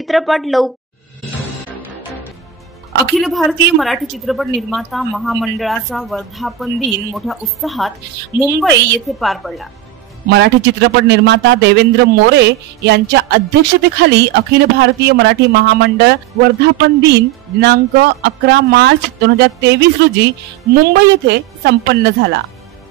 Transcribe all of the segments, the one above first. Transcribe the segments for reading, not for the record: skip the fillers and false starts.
चित्रपट अखिल भारतीय मराठी चित्रपट निर्माता महामंडळाचा वर्धापन दिन मोठ्या उत्साहात मुंबई येथे पार पडला। मराठी चित्रपट निर्माता देवेंद्र मोरे यांच्या अध्यक्षतेखाली अखिल भारतीय मराठी महामंडळ वर्धापन दिन दिनांक 11 मार्च 2023 रोजी मुंबई येथे संपन्न झाला।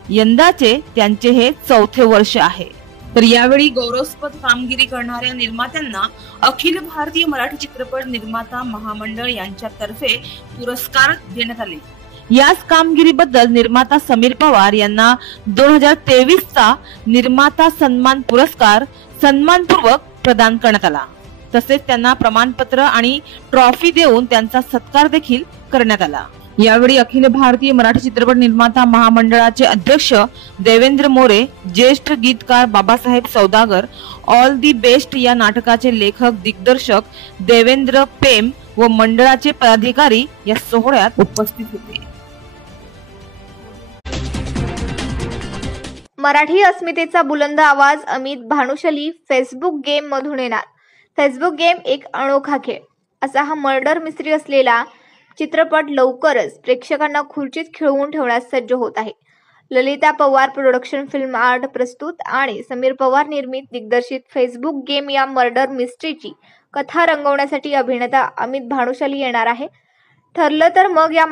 यंदाचे त्यांचे हे 4थे वर्ष आहे। तर यावेळी गौरवस्पद कामगिरी करणाऱ्या निर्मात्यांना अखिल भारतीय मराठी चित्रपट निर्माता महामंडळ यांच्यातर्फे पुरस्कार देण्यात आले। याच कामगिरीबद्दल निर्माता समीर पवार यांना 2023 चा निर्माता सन्मान पुरस्कार सन्मानपूर्वक प्रदान करण्यात आला। तसेच त्यांना प्रमाणपत्र आणि ट्रॉफी देऊन त्यांचा सत्कार देखील करण्यात आला। यावेळी अखिल भारतीय मराठी चित्रपट निर्माता महामंडळाचे अध्यक्ष देवेंद्र मोरे, ज्येष्ठ गीतकार बाबासाहेब सौदागर, ऑल दी बेस्ट या नाटकाचे लेखक दिग्दर्शक देवेंद्र पेम व मंडळाचे पदाधिकारी या सोहळ्यात उपस्थित होते। मराठी अस्मितेचा बुलंद आवाज अमित भानुशाली फेसबुक गेम मधून येणार। फेसबुक गेम एक अनोखा खेळ असा हा मर्डर मिस्ट्री असलेला चित्रपट लवकरच प्रेक्षकांना खुर्चीत खिळवून ठेवण्यास सज्ज होत आहे। Lalita Pawar production, film art प्रस्तुत आणि समीर पवार निर्मित दिग्दर्शित फेसबुक गेम या मर्डर मिस्ट्रीची कथा रंगवण्यासाठी अभिनेता अमित भानुशाली येणार आहे। ठरलं तर मग या